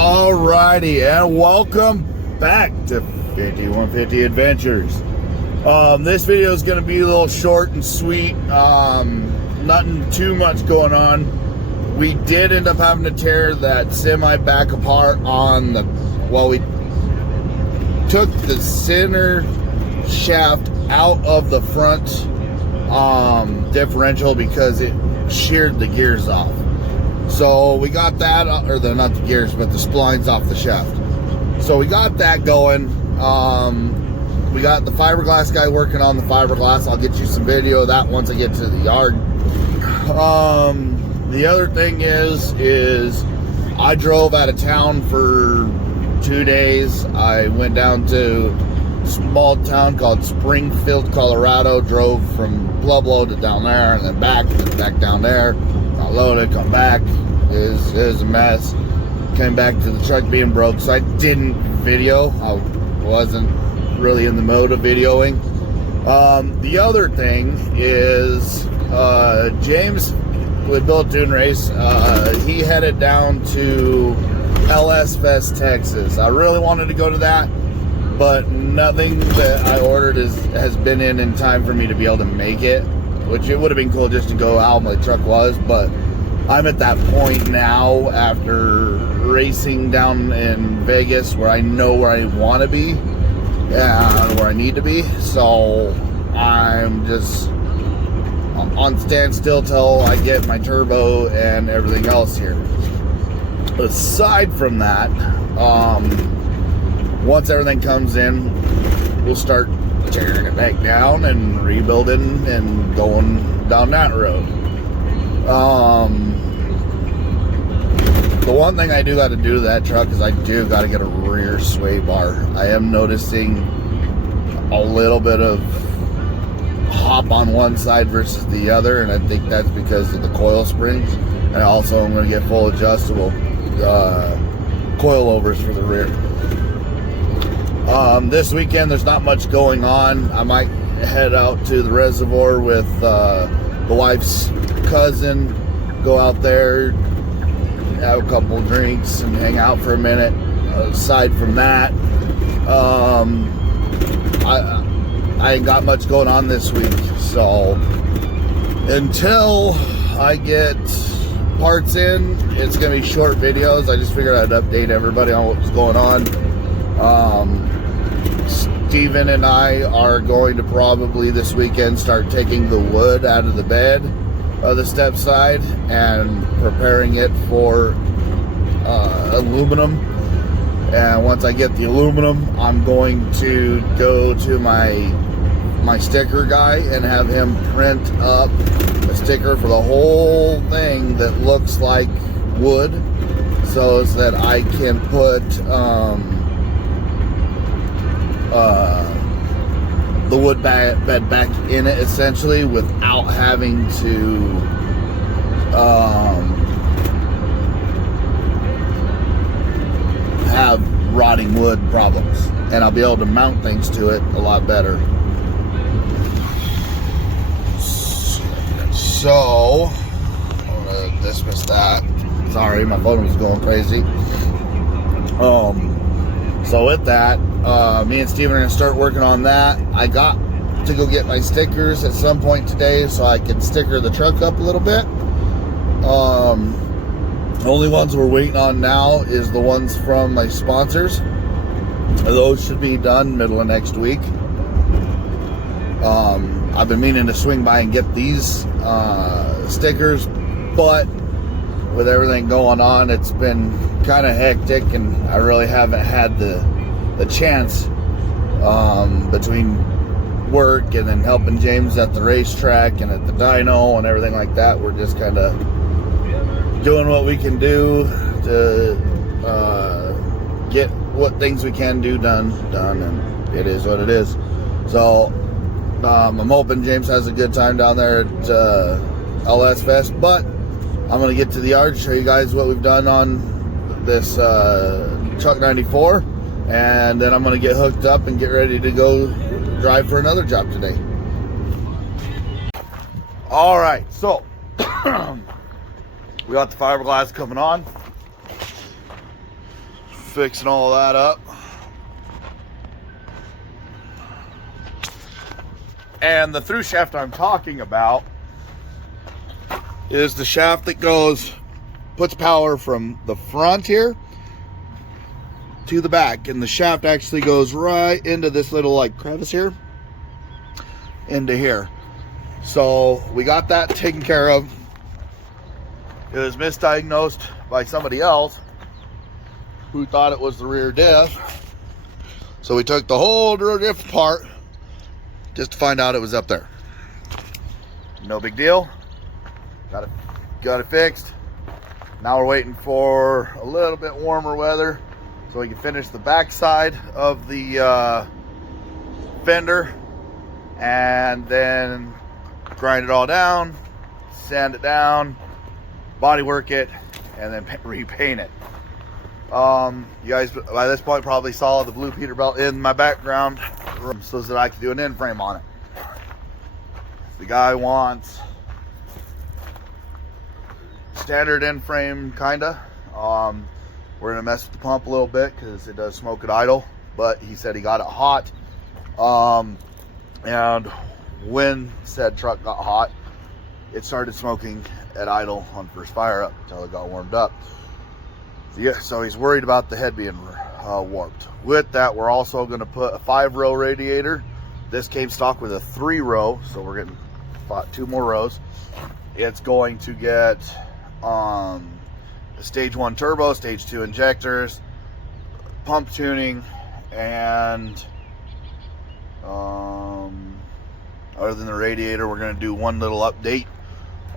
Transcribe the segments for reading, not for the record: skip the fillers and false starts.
Alrighty, and welcome back to 5150 Adventures. This video is going to be a little short and sweet. Nothing too much going on. We did end up having to tear that semi back apart on the, well, we took the center shaft out of the front differential because it sheared the gears off. So we got that, or not the gears, but the splines off the shaft. So we got that going. We got the fiberglass guy working on the fiberglass. I'll get you some video of that once I get to the yard. The other thing is I drove out of town for 2 days. I went down to a small town called Springfield, Colorado. Drove from Pueblo to down there and then back down there. Got loaded, come back. It was a mess. Came back to the truck being broke, so I didn't video. I wasn't really in the mode of videoing. The other thing is James with Built Dune Race. He headed down to LS Fest, Texas. I really wanted to go to that, but nothing that I ordered has been in time for me to be able to make it, which it would have been cool just to go how my truck was, but I'm at that point now after racing down in Vegas where I know where I want to be and where I need to be. So I'm just on standstill till I get my turbo and everything else here. Aside from that, once everything comes in, we'll start tearing it back down and rebuilding and going down that road. The one thing I do got to do to that truck is I do got to get a rear sway bar. I am noticing a little bit of hop on one side versus the other, and I think that's because of the coil springs. And also I'm going to get full adjustable coilovers for the rear. This weekend there's not much going on. I might head out to the reservoir with the wife's cousin, go out there, have a couple drinks and hang out for a minute. Aside from that, I ain't got much going on this week, so until I get parts in, it's gonna be short videos. I just figured I'd update everybody on what's going on. Steven and I are going to probably this weekend start taking the wood out of the bed of the step side and preparing it for aluminum. And once I get the aluminum, I'm going to go to my sticker guy and have him print up a sticker for the whole thing that looks like wood, so that I can put the wood bed back in it, essentially, without having to have rotting wood problems, and I'll be able to mount things to it a lot better. So I'm gonna dismiss that. Sorry, my phone was going crazy. So with that, me and Steven are gonna start working on that. I got to go get my stickers at some point today so I can sticker the truck up a little bit. The only ones we're waiting on now is the ones from my sponsors. Those should be done middle of next week. I've been meaning to swing by and get these stickers, but with everything going on, it's been kind of hectic, and I really haven't had the chance between work and then helping James at the racetrack and at the dyno and everything like that. We're just kind of doing what we can do to get what things we can do done, and it is what it is. So I'm hoping James has a good time down there at LS Fest, but I'm going to get to the yard, show you guys what we've done on this Chuck 94, and then I'm going to get hooked up and get ready to go drive for another job today. All right, so we got the fiberglass coming on. fixing all that up. And the through shaft I'm talking about is the shaft that puts power from the front here to the back. And the shaft actually goes right into this little like crevice here, into here. So we got that taken care of. It was misdiagnosed by somebody else who thought it was the rear diff. So we took the whole rear diff apart just to find out it was up there. No big deal. Got it fixed. Now we're waiting for a little bit warmer weather so we can finish the back side of the fender and then grind it all down, sand it down, body work it, and then repaint it. You guys by this point probably saw the blue Peterbilt in my background so that I could do an inframe on it. The guy wants standard inframe, kinda. We're gonna mess with the pump a little bit because it does smoke at idle, but he said he got it hot. And when said truck got hot, it started smoking at idle on first fire up until it got warmed up. Yeah, so he's worried about the head being warped. With that, we're also going to put a 5-row radiator. This came stock with a 3-row, so we're getting 2 more rows. It's going to get a stage 1 turbo, stage 2 injectors, pump tuning, and other than the radiator, we're going to do one little update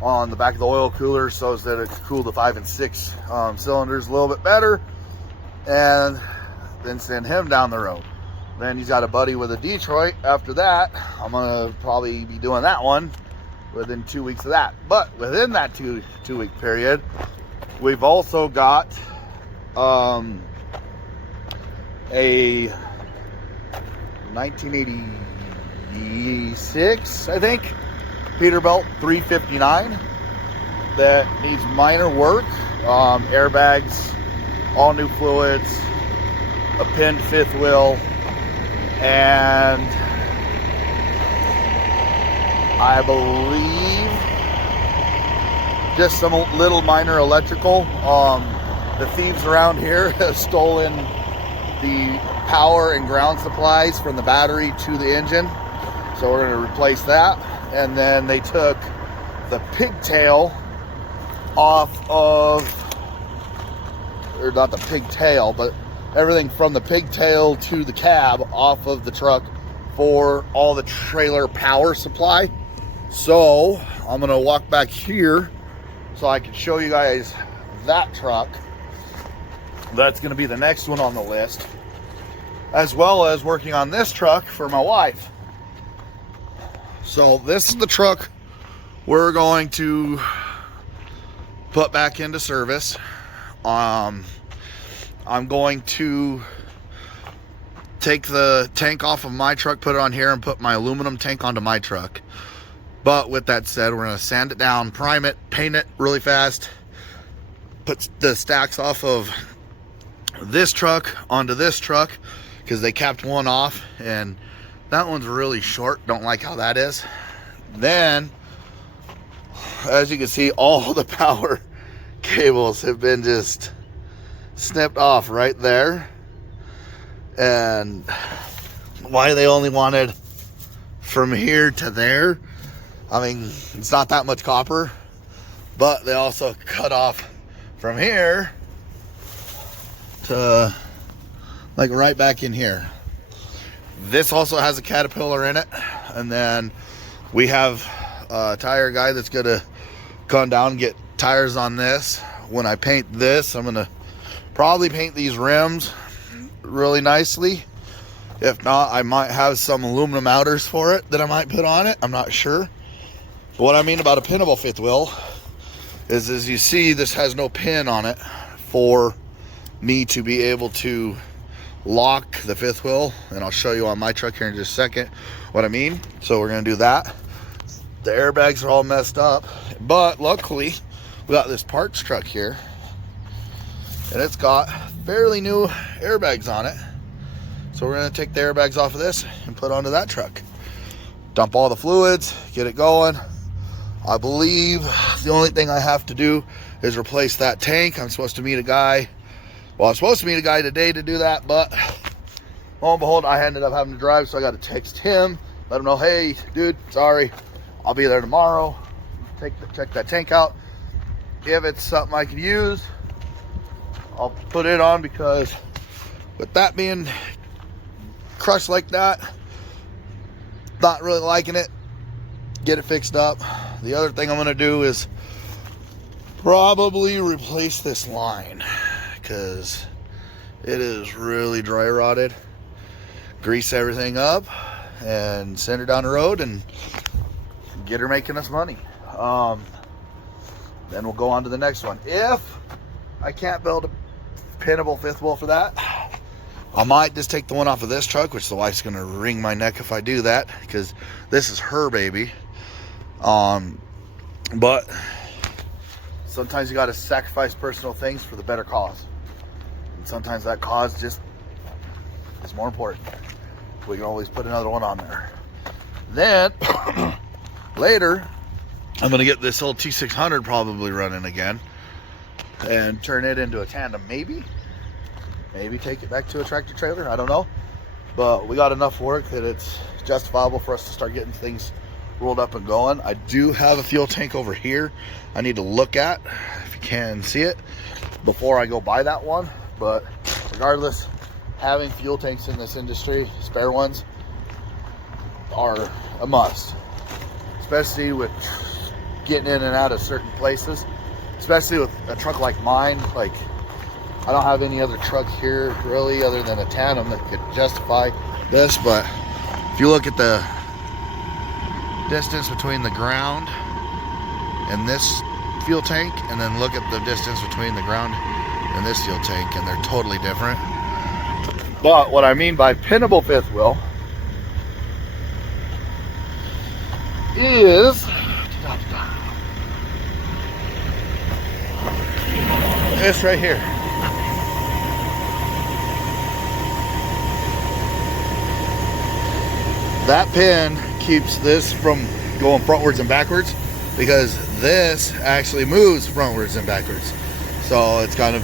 on the back of the oil cooler so that it can cool the 5 and 6 cylinders a little bit better, and then send him down the road. Then he's got a buddy with a Detroit. After that, I'm gonna probably be doing that one within 2 weeks of that. But within that two-week period, we've also got a 1986, I think, Peterbilt 359 that needs minor work. Airbags, all new fluids, a pinned 5th wheel, and I believe just some little minor electrical. The thieves around here have stolen the power and ground supplies from the battery to the engine, so we're going to replace that. And then they took the pigtail off of, or not the pigtail, but everything from the pigtail to the cab off of the truck for all the trailer power supply. So I'm gonna walk back here so I can show you guys that truck. That's gonna be the next one on the list, as well as working on this truck for my wife. So this is the truck we're going to put back into service. I'm going to take the tank off of my truck, put it on here, and put my aluminum tank onto my truck. But with that said, we're going to sand it down, prime it, paint it really fast, put the stacks off of this truck onto this truck because they capped one off and that one's really short. Don't like how that is. Then, as you can see, all the power cables have been just snipped off right there. And why they only wanted from here to there, I mean, it's not that much copper, but they also cut off from here to like right back in here. This also has a Caterpillar in it, and then we have a tire guy that's gonna come down and get tires on this. When I paint this, I'm gonna probably paint these rims really nicely. If not, I might have some aluminum outers for it that I might put on it. I'm not sure. But what I mean about a pinnable 5th wheel is, as you see, this has no pin on it for me to be able to lock the 5th wheel, and I'll show you on my truck here in just a second what I mean. So we're gonna do that. The airbags are all messed up, but luckily we got this parts truck here, and it's got fairly new airbags on it. So we're gonna take the airbags off of this and put onto that truck. Dump all the fluids, get it going. I believe the only thing I have to do is replace that tank. I'm supposed to meet a guy. Well, I'm supposed to meet a guy today to do that, but lo and behold, I ended up having to drive, so I got to text him, let him know, hey, dude, sorry, I'll be there tomorrow. Check that tank out. If it's something I can use, I'll put it on, because with that being crushed like that, not really liking it. Get it fixed up. The other thing I'm going to do is probably replace this line, because it is really dry rotted. Grease everything up and send her down the road and get her making us money. Then we'll go on to the next one. If I can't build a pinnable fifth wheel for that, I might just take the one off of this truck, which the wife's going to wring my neck if I do that, because this is her baby. But sometimes you got to sacrifice personal things for the better cause. And sometimes that cause just is more important. We can always put another one on there. Then later, I'm going to get this old T600 probably running again and turn it into a tandem. Maybe take it back to a tractor trailer. I don't know. But we got enough work that it's justifiable for us to start getting things rolled up and going. I do have a fuel tank over here I need to look at, if you can see it, before I go buy that one. But regardless, having fuel tanks in this industry, spare ones, are a must, especially with getting in and out of certain places, especially with a truck like mine. Like, I don't have any other truck here really other than a tandem that could justify this. But if you look at the distance between the ground and this fuel tank, and then look at the distance between the ground and this fuel tank, and they're totally different. But what I mean by pinnable fifth wheel is this right here. That pin keeps this from going frontwards and backwards, because this actually moves frontwards and backwards. So it's kind of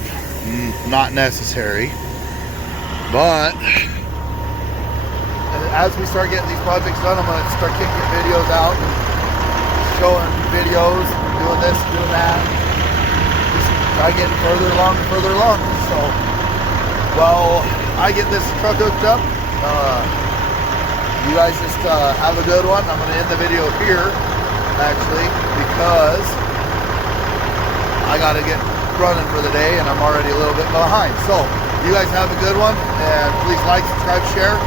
not necessary. But as we start getting these projects done, I'm going to start kicking videos out and showing videos, doing this, doing that. Just try getting further along and further along. So while I get this truck hooked up, you guys just have a good one. I'm going to end the video here, actually, because I got to get running for the day and I'm already a little bit behind. So you guys have a good one, and please like, subscribe, share.